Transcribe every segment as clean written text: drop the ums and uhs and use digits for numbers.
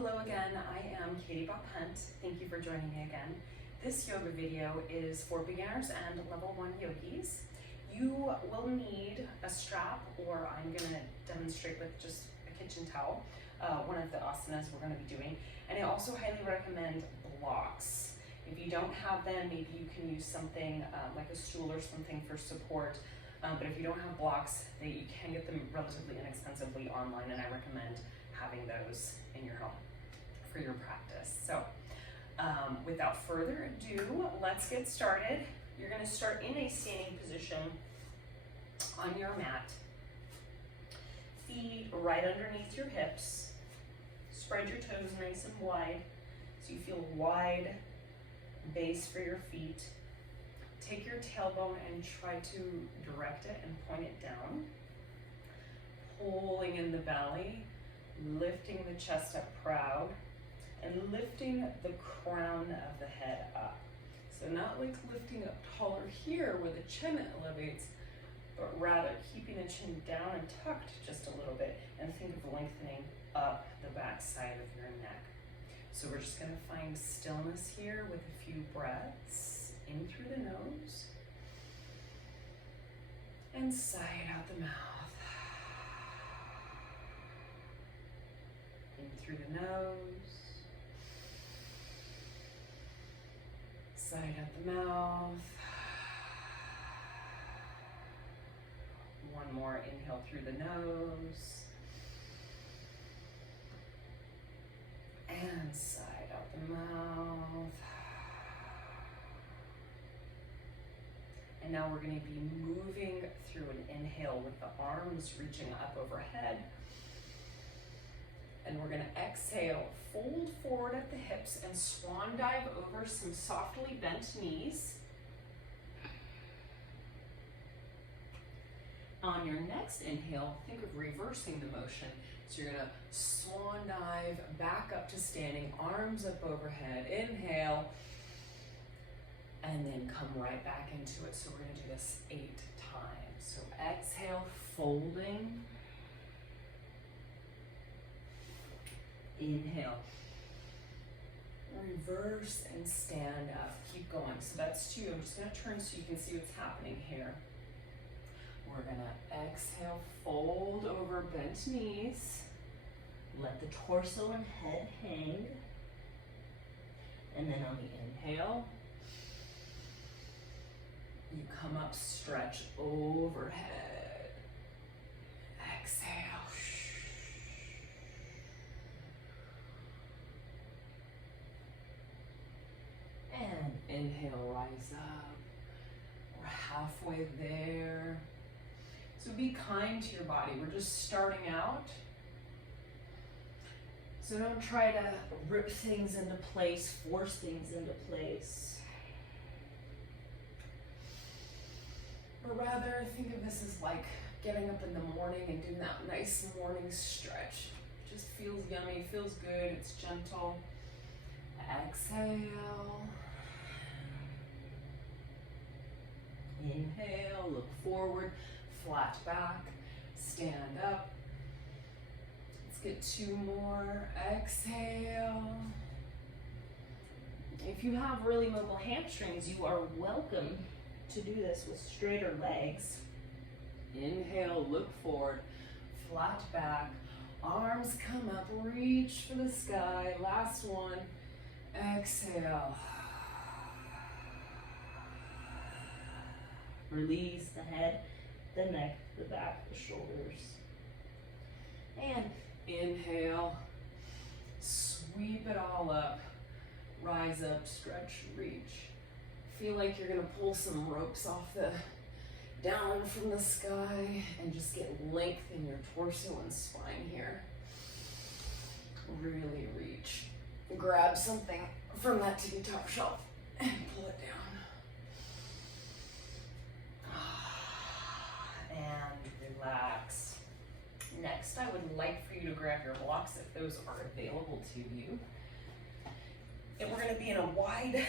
Hello again, I am Katie Bopp. Thank you for joining me again. This yoga video is for beginners and level 1 yogis. You will need a strap, or I'm going to demonstrate with just a kitchen towel, one of the asanas we're going to be doing. And I also highly recommend blocks. If you don't have them, maybe you can use something like a stool or something for support. But if you don't have blocks, you can get them relatively inexpensively online, and I recommend having those in your home for your practice. So without further ado, let's get started. You're going to start in a standing position on your mat. Feet right underneath your hips. Spread your toes nice and wide so you feel wide base for your feet. Take your tailbone and try to direct it and point it down. Pulling in the belly, lifting the chest up proud, and lifting the crown of the head up. So not like lifting up taller here where the chin elevates, but rather keeping the chin down and tucked just a little bit, and think of lengthening up the back side of your neck. So we're just going to find stillness here with a few breaths. In through the nose, and sigh out the mouth. In through the nose, sigh out the mouth. One more inhale through the nose, and sigh out the mouth. And now we're going to be moving through an inhale with the arms reaching up overhead. And we're going to exhale, fold forward at the hips and swan dive over some softly bent knees. On your next inhale, think of reversing the motion. So you're going to swan dive back up to standing, arms up overhead. Inhale. And then come right back into it. So we're going to do this 8 times. So exhale, folding. Inhale. Reverse and stand up. Keep going. So that's 2. I'm just going to turn so you can see what's happening here. We're going to exhale, fold over bent knees. Let the torso and head hang. And then on the inhale, you come up, stretch overhead. Exhale. And inhale, rise up. We're halfway there. So be kind to your body. We're just starting out. So don't try to rip things into place, force things into place. Or rather, think of this as like getting up in the morning and doing that nice morning stretch. It just feels yummy, feels good, it's gentle. Exhale. Inhale, look forward, flat back, stand up. Let's get 2 more. Exhale. If you have really mobile hamstrings, you are welcome to do this with straighter legs. Inhale, look forward, flat back, arms come up, reach for the sky. Last one. Exhale. Release the head, the neck, the back, the shoulders. And inhale, sweep it all up, rise up, stretch, reach. Feel like you're going to pull some ropes off down from the sky and just get length in your torso and spine here. Really reach. Grab something from that tippy top shelf and pull it down. And relax. Next, I would like for you to grab your blocks if those are available to you. And we're going to be in a wide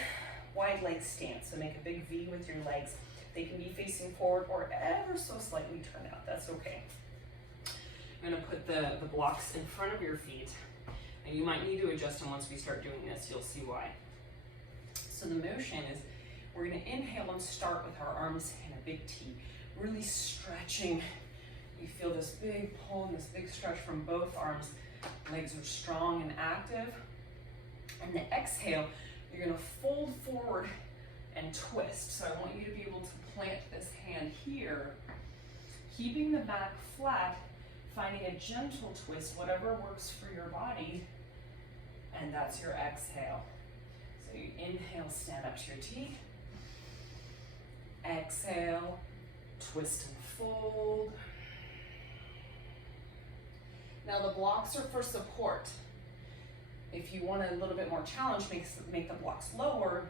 leg stance, so make a big V with your legs. They can be facing forward or ever so slightly turned out, that's okay. You're gonna put the blocks in front of your feet, And you might need to adjust them once we start doing this, you'll see why. So the motion is, we're gonna inhale and start with our arms in a big T, really stretching. You feel this big pull and this big stretch from both arms. Legs are strong and active. And the exhale, you're gonna fold forward and twist. So I want you to be able to plant this hand here, keeping the back flat, finding a gentle twist, whatever works for your body, and that's your exhale. So you inhale, stand up to your T. Exhale, twist and fold. Now the blocks are for support. If you want a little bit more challenge, make the blocks lower,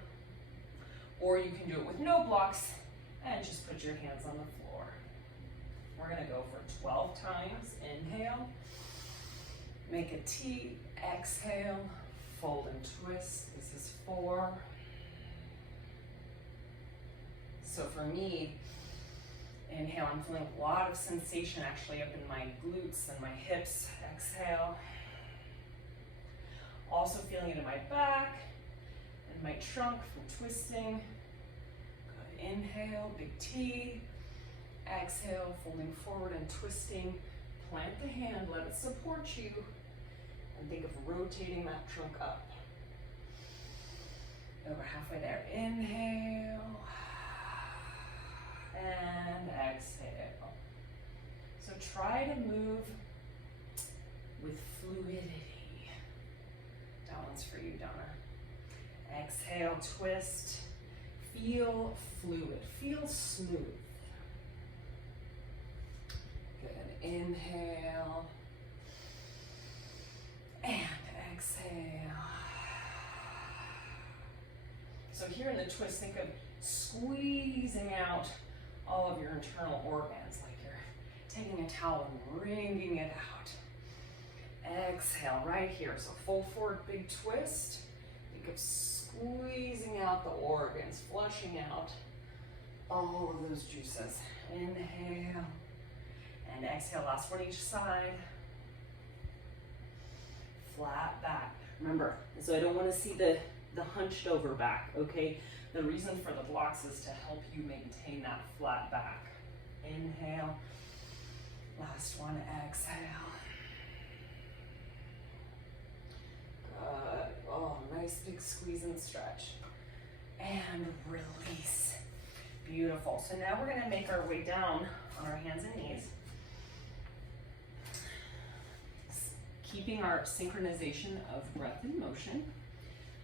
or you can do it with no blocks and just put your hands on the floor. We're gonna go for 12 times. Inhale, make a T, exhale, fold and twist. This is 4. So for me, inhale, I'm feeling a lot of sensation actually up in my glutes and my hips. Exhale. Also feeling it in my back and my trunk from twisting. Good. Inhale, big T. Exhale, folding forward and twisting. Plant the hand, let it support you. And think of rotating that trunk up. Over halfway there. Inhale. And exhale. So try to move with fluidity. That one's for you, Donna. Exhale, twist. Feel fluid, feel smooth. Good. Inhale. And exhale. So here in the twist, think of squeezing out all of your internal organs, like you're taking a towel and wringing it out. Exhale right here. So full forward, big twist. Think of squeezing out the organs, flushing out all of those juices. Inhale and exhale. Last one each side. Flat back. Remember, so I don't want to see the hunched over back, okay? The reason for the blocks is to help you maintain that flat back. Inhale. Last one, exhale. Good. Oh, nice big squeeze and stretch. And release. Beautiful. So now we're going to make our way down on our hands and knees. Keeping our synchronization of breath and motion.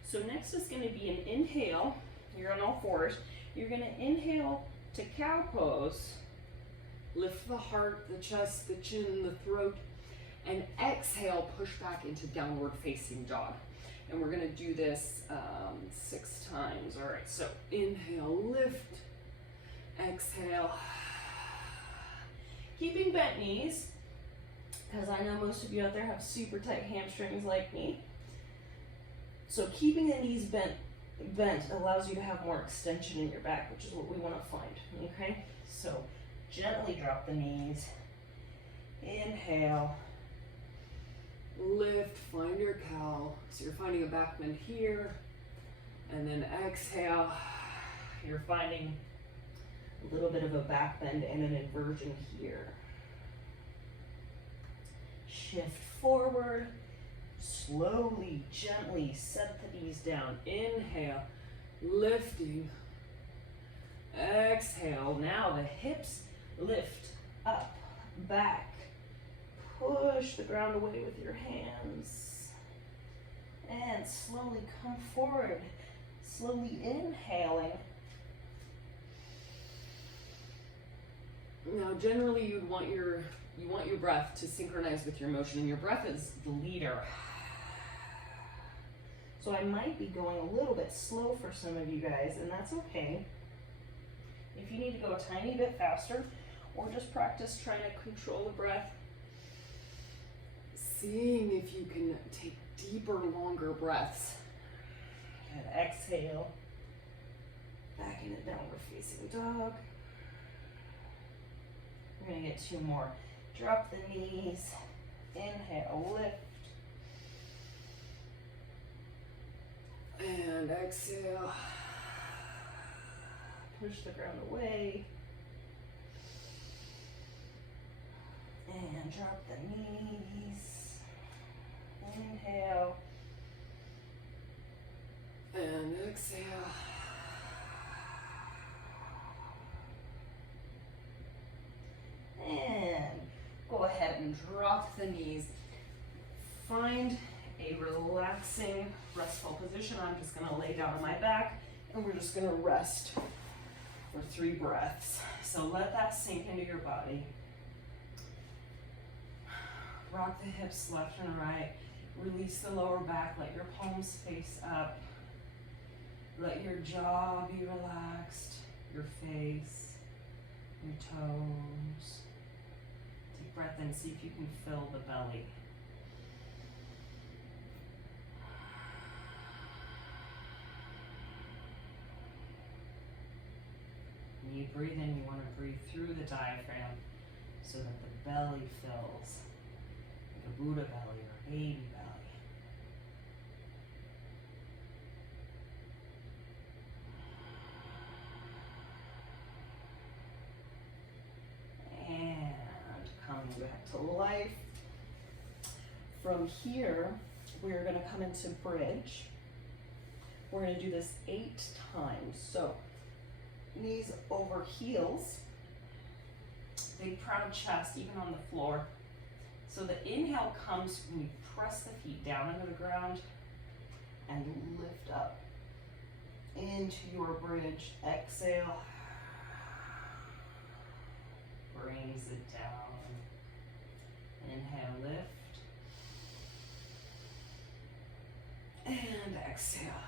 So next is going to be an inhale. You're on all fours. You're going to inhale to cow pose. Lift the heart, the chest, the chin, the throat. And exhale, push back into downward facing dog. And we're going to do this 6 times. All right, so inhale, lift. Exhale. Keeping bent knees, because I know most of you out there have super tight hamstrings like me. So keeping the knees bent allows you to have more extension in your back, which is what we want to find, okay? So gently drop the knees. Inhale. Lift, find your cow. So you're finding a back bend here. And then exhale. You're finding a little bit of a back bend and an inversion here. Shift forward. Slowly, gently set the knees down. Inhale, lifting. Exhale. Now the hips lift up, back. Push the ground away with your hands. And slowly come forward. Slowly inhaling. Now generally you want your breath to synchronize with your motion, and your breath is the leader. So I might be going a little bit slow for some of you guys, and that's okay. If you need to go a tiny bit faster, or just practice trying to control the breath, seeing if you can take deeper, longer breaths. And exhale, back into downward facing dog. We're gonna get 2 more. Drop the knees, inhale, lift. And exhale. Push the ground away. And drop the knees. Inhale. And exhale. And go ahead and drop the knees. Find a relaxing, restful position. I'm just gonna lay down on my back and we're just gonna rest for 3 breaths. So let that sink into your body. Rock the hips left and right. Release the lower back, let your palms face up. Let your jaw be relaxed, your face, your toes. Deep breath in, see if you can fill the belly. When you breathe in, you want to breathe through the diaphragm so that the belly fills, like a Buddha belly or a baby belly. And coming back to life. From here, we're going to come into bridge. We're going to do this 8 times. So knees over heels, big proud chest even on the floor. So the inhale comes when you press the feet down into the ground and lift up into your bridge. Exhale, brings it down. Inhale, lift, and exhale.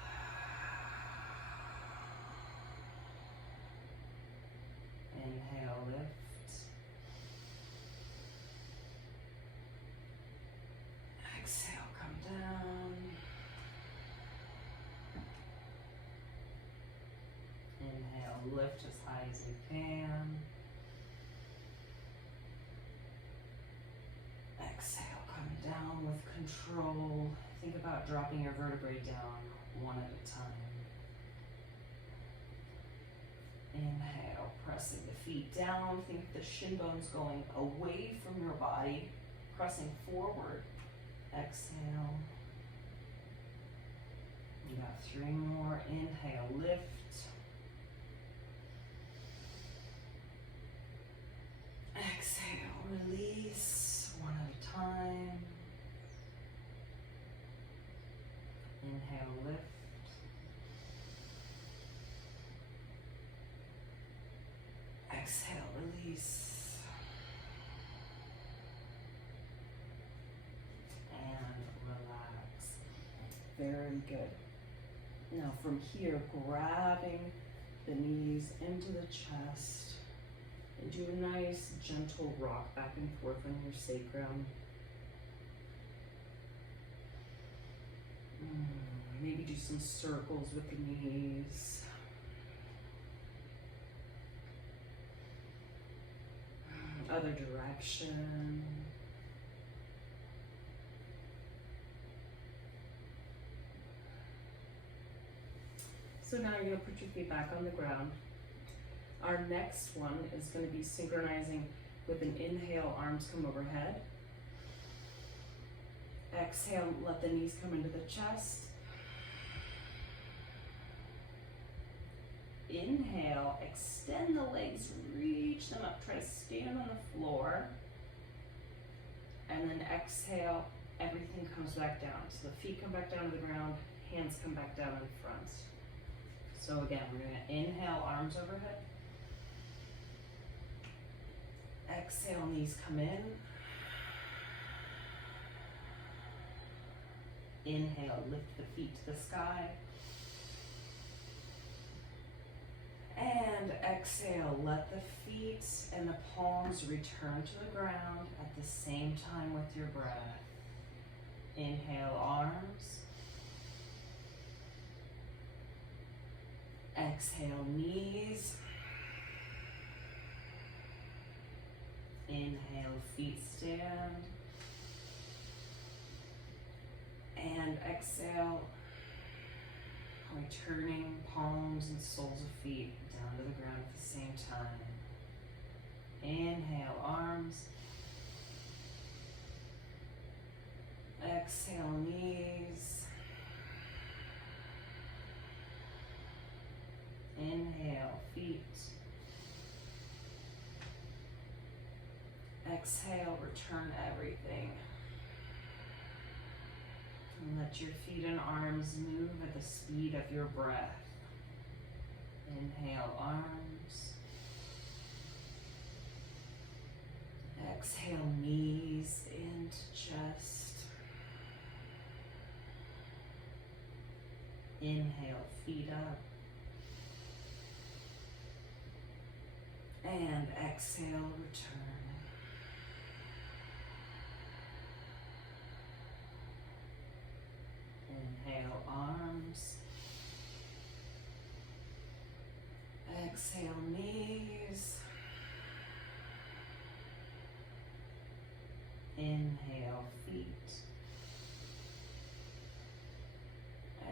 Inhale, lift. Exhale, come down. Inhale, lift as high as you can. Exhale, come down with control. Think about dropping your vertebrae down one at a time. Inhale, pressing the feet down. Think of the shin bones going away from your body, pressing forward. Exhale. You got 3 more. Inhale, lift. Exhale, release one at a time. Inhale, lift. Exhale, release. And relax. Very good. Now from here, grabbing the knees into the chest and do a nice gentle rock back and forth on your sacrum. Maybe do some circles with the knees. Other direction. So now you're going to put your feet back on the ground. Our next one is going to be synchronizing with an inhale, arms come overhead. Exhale, let the knees come into the chest. Inhale, extend the legs, reach them up, try to stand on the floor. And then exhale, everything comes back down. So the feet come back down to the ground, hands come back down in front. So again, we're going to inhale, arms overhead. Exhale, knees come in. Inhale, lift the feet to the sky. And exhale, let the feet and the palms return to the ground at the same time with your breath. Inhale, arms. Exhale, knees. Inhale, feet stand. And exhale. Returning palms and soles of feet down to the ground at the same time. Inhale, arms. Exhale, knees. Inhale, feet. Exhale, return everything. And let your feet and arms move at the speed of your breath. Inhale, arms. Exhale, knees into chest. Inhale, feet up. And exhale, return. Inhale, arms. Exhale, knees. Inhale, feet.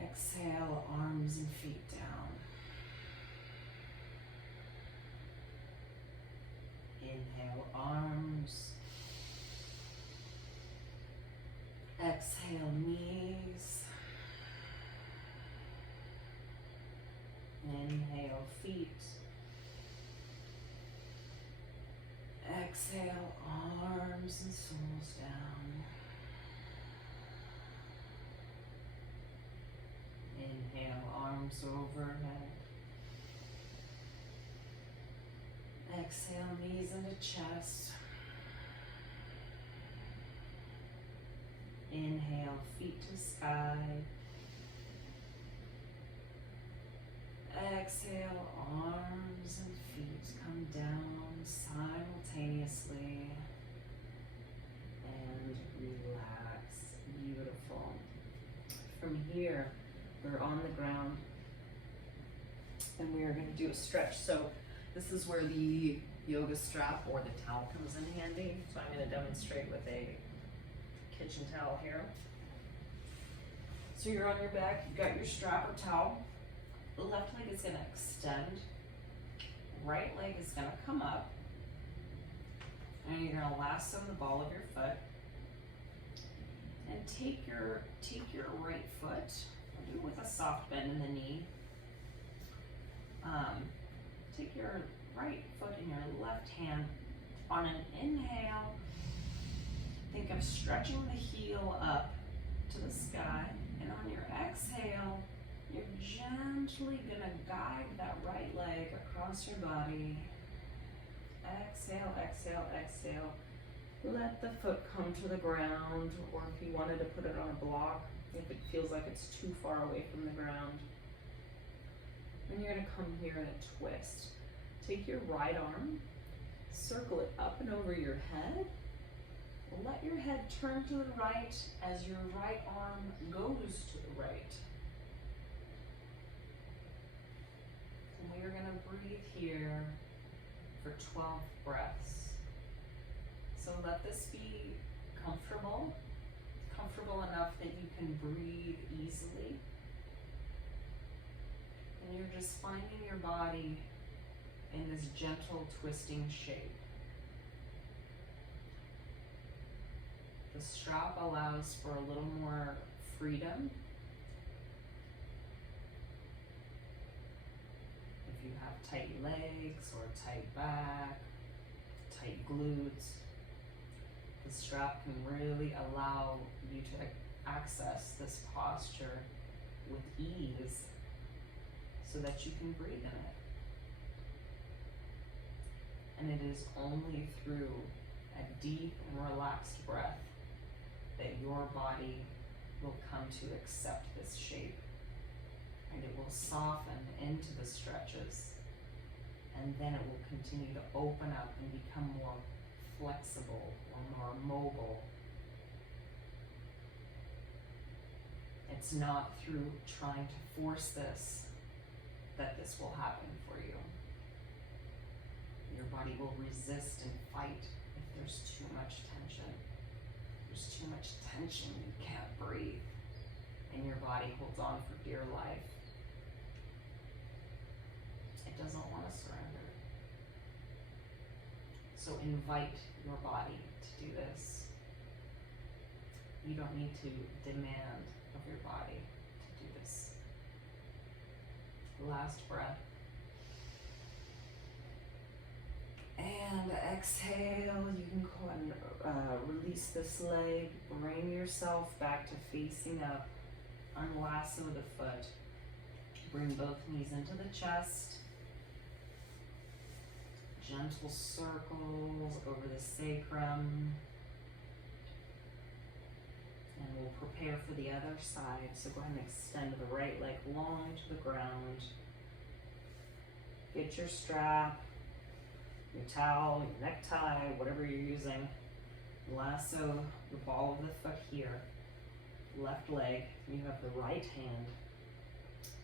Exhale, arms and feet down. Inhale, arms. Exhale, knees. Inhale, feet. Exhale, arms and soles down. Inhale, arms overhead. Exhale, knees into chest. Inhale, feet to sky. Exhale, arms and feet come down simultaneously. And relax. Beautiful. From here, we're on the ground and we are going to do a stretch. So this is where the yoga strap or the towel comes in handy. So I'm going to demonstrate with a kitchen towel here. So you're on your back, you've got your strap or towel. The left leg is going to extend. Right leg is going to come up. And you're going to lasso the ball of your foot. And take your right foot, do it with a soft bend in the knee. Take your right foot in your left hand. On an inhale, think of stretching the heel up to the sky. And on your exhale, you're gently gonna guide that right leg across your body. Exhale, exhale, exhale. Let the foot come to the ground, or if you wanted to put it on a block, if it feels like it's too far away from the ground. And you're gonna come here in a twist. Take your right arm, circle it up and over your head. Let your head turn to the right as your right arm goes to the right. And we are gonna breathe here for 12 breaths. So let this be comfortable enough that you can breathe easily. And you're just finding your body in this gentle twisting shape. The strap allows for a little more freedom. If you have tight legs or tight back, tight glutes, the strap can really allow you to access this posture with ease so that you can breathe in it. And it is only through a deep and relaxed breath that your body will come to accept this shape. And it will soften into the stretches. And then it will continue to open up and become more flexible or more mobile. It's not through trying to force this that this will happen for you. Your body will resist and fight if there's too much tension. If there's too much tension, you can't breathe. And your body holds on for dear life. it doesn't want to surrender. So invite your body to do this. You don't need to demand of your body to do this. Last breath. And exhale. You can go and release this leg. Bring yourself back to facing up. Unlasso the foot. Bring both knees into the chest. Gentle circles over the sacrum. And we'll prepare for the other side. So go ahead and extend the right leg long to the ground. Get your strap, your towel, your necktie, whatever you're using. Lasso the ball of the foot here. Left leg, you have the right hand.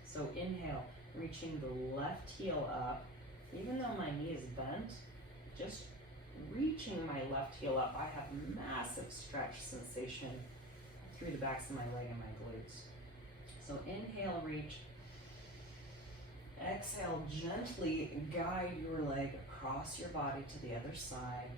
So inhale, reaching the left heel up. Even though my knee is bent, just reaching my left heel up, I have massive stretch sensation through the backs of my leg and my glutes. So inhale, reach. Exhale, gently guide your leg across your body to the other side.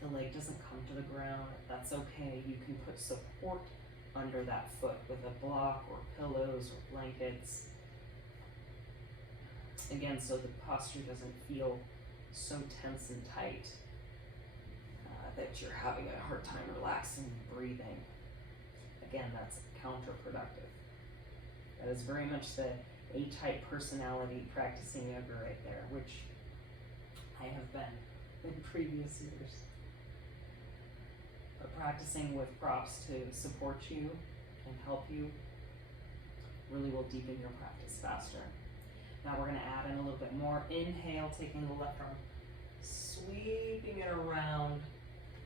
The leg doesn't come to the ground, that's okay. You can put support under that foot with a block or pillows or blankets. Again, so the posture doesn't feel so tense and tight that you're having a hard time relaxing and breathing. Again, that's counterproductive. That is very much the A-type personality practicing yoga right there, which I have been in previous years. But practicing with props to support you and help you really will deepen your practice faster. Now we're going to add in a little bit more. Inhale, taking the left arm, sweeping it around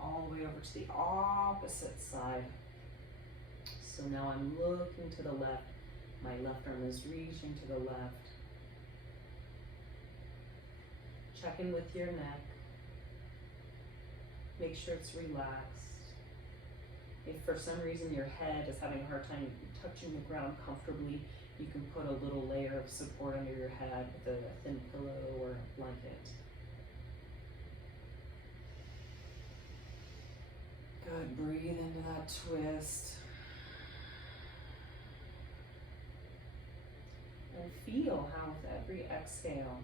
all the way over to the opposite side. So now I'm looking to the left. My left arm is reaching to the left. Check in with your neck. Make sure it's relaxed. If for some reason your head is having a hard time touching the ground comfortably, you can put a little layer of support under your head with a thin pillow or a blanket. Good, breathe into that twist. And feel how with every exhale,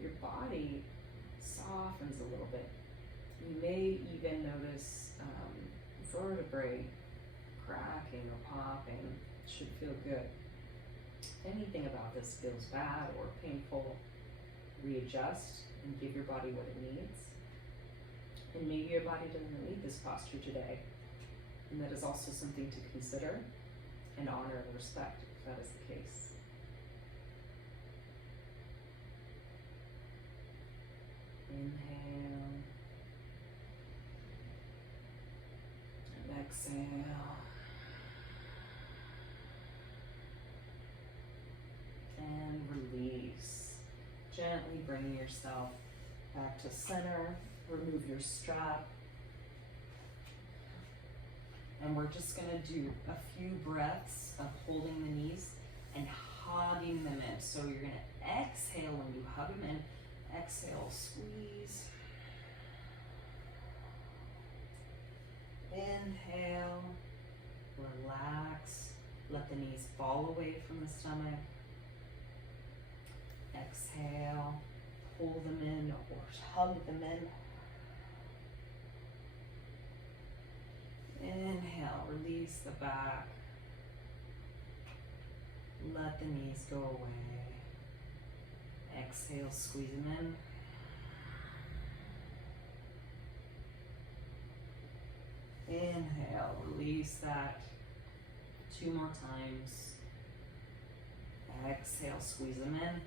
your body softens a little bit. You may even notice vertebrae cracking or popping. It should feel good. Anything about this feels bad or painful, readjust and give your body what it needs. And maybe your body doesn't need this posture today. And that is also something to consider and honor and respect if that is the case. Inhale. And exhale. And release. Gently bring yourself back to center. Remove your strap. And we're just going to do a few breaths of holding the knees and hugging them in. So you're going to exhale when you hug them in. Exhale, squeeze. Inhale, relax. Let the knees fall away from the stomach. Exhale, pull them in or hug them in. Inhale, release the back. Let the knees go away. Exhale, squeeze them in. Inhale, release that. 2 more times. Exhale, squeeze them in.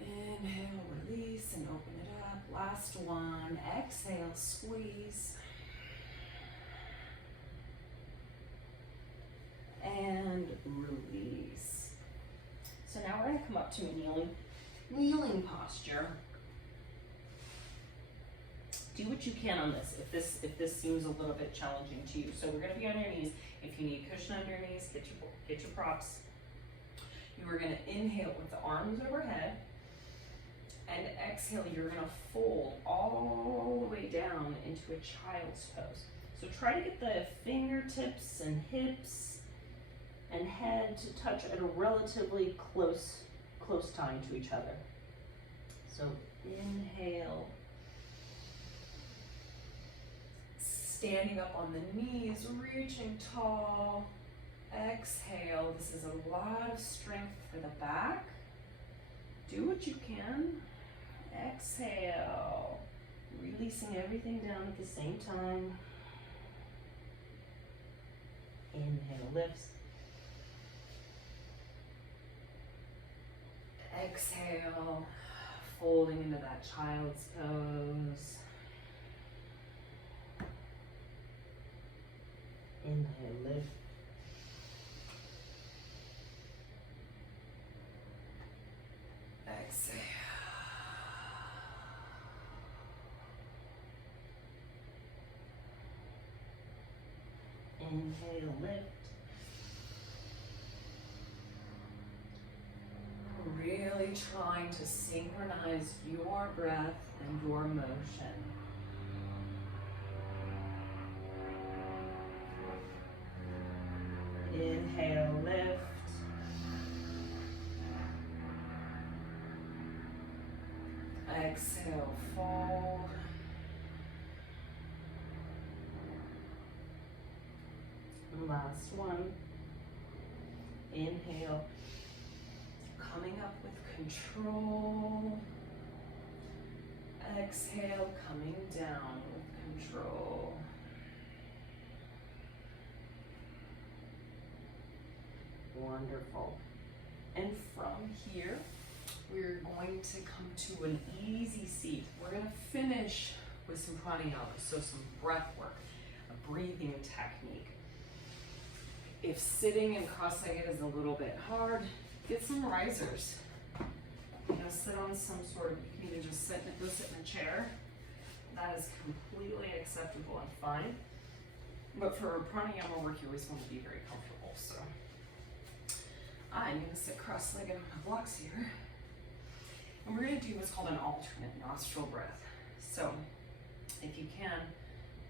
Inhale, release and open it up. Last one. Exhale, squeeze. And release. So now we're going to come up to a kneeling kneeling posture. Do what you can on this if this seems a little bit challenging to you. So we're gonna be on your knees. If you need cushion under your knees, get your props. You are gonna inhale with the arms overhead, and exhale, you're gonna fold all the way down into a child's pose. So try to get the fingertips and hips and head to touch at a relatively close time to each other. So inhale, standing up on the knees, reaching tall. Exhale, this is a lot of strength for the back. Do what you can. Exhale, releasing everything down at the same time. Inhale, lifts. Exhale, folding into that child's pose. Inhale, lift. Exhale. Inhale, lift. Really trying to synchronize your breath and your motion. Inhale, lift. Exhale, fold. Last one. Inhale, coming up with control. Exhale, coming down with control. Wonderful. And from here, we're going to come to an easy seat. We're going to finish with some pranayama, so some breath work, a breathing technique. If sitting and cross-legged is a little bit hard, get some risers. You know, sit on some sort of, you can either just go sit in a chair. That is completely acceptable and fine. But for pranayama work, you always want to be very comfortable. So I'm going to sit cross-legged on my blocks here. And we're going to do what's called an alternate nostril breath. So if you can,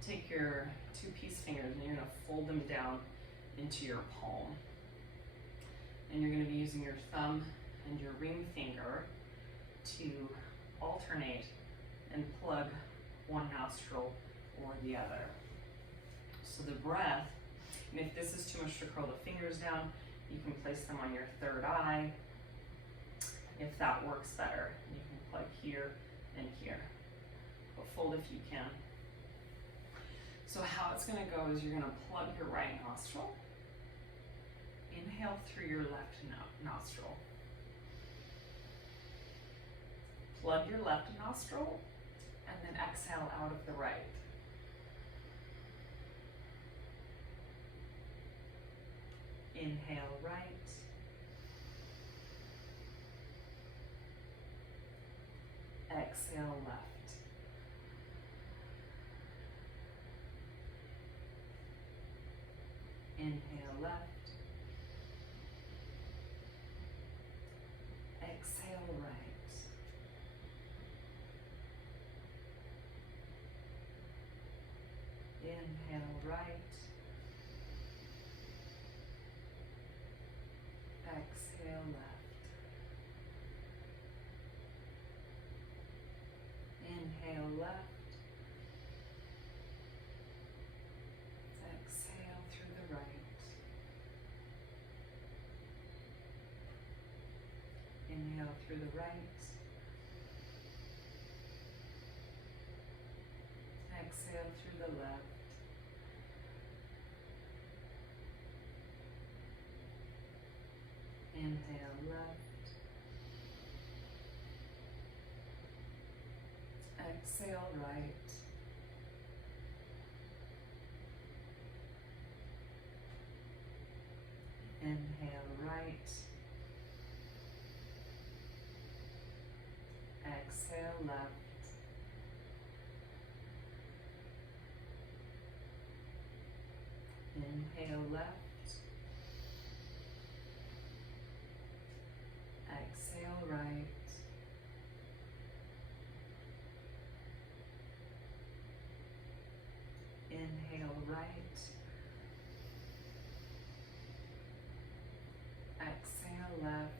take your two peace fingers and you're going to fold them down into your palm. And you're going to be using your thumb and your ring finger to alternate and plug one nostril or the other. So the breath, and if this is too much to curl the fingers down, you can place them on your third eye. If that works better, you can plug here and here, but fold if you can. So how it's going to go is you're going to plug your right nostril, inhale through your left nostril, plug your left nostril, and then exhale out of the right. Inhale right. Exhale left. Inhale left. Exhale right. Inhale right. Exhale left. Inhale left. Exhale through the right. Inhale through the right. Exhale through the left. Inhale left. Exhale right. Inhale right. Inhale left. Inhale left. Exhale right. Inhale right. Exhale left.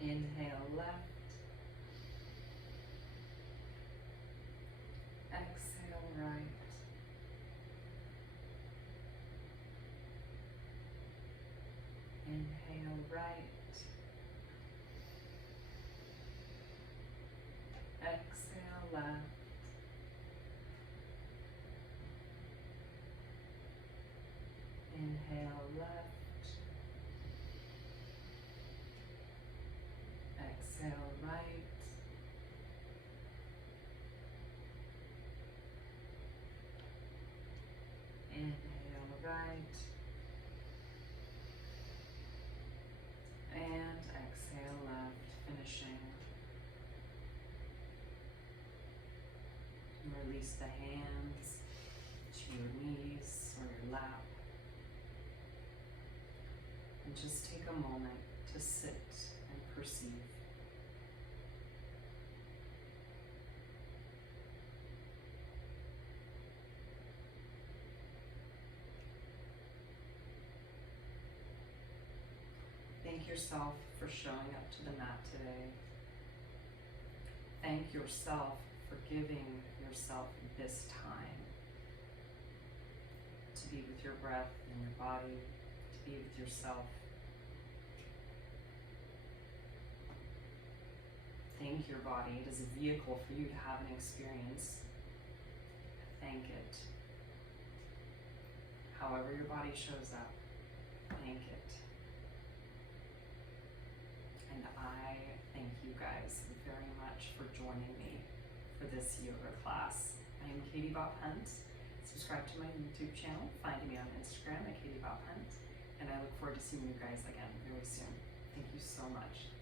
Inhale left. Exhale right. Inhale right. Exhale left. Inhale left. Exhale right. Inhale right. And exhale left, finishing. Release the hands to your knees or your lap. And just take a moment to sit and perceive. Thank yourself for showing up to the mat today. Thank yourself for giving yourself this time to be with your breath and your body, to be with yourself. Thank your body. It is a vehicle for you to have an experience. Thank it. However your body shows up, thank it. And I thank you guys very much for joining me for this yoga class. I am Katie Bopp Hunt. Subscribe to my YouTube channel. Find me on Instagram at Katie Bopp Hunt. And I look forward to seeing you guys again really soon. Thank you so much.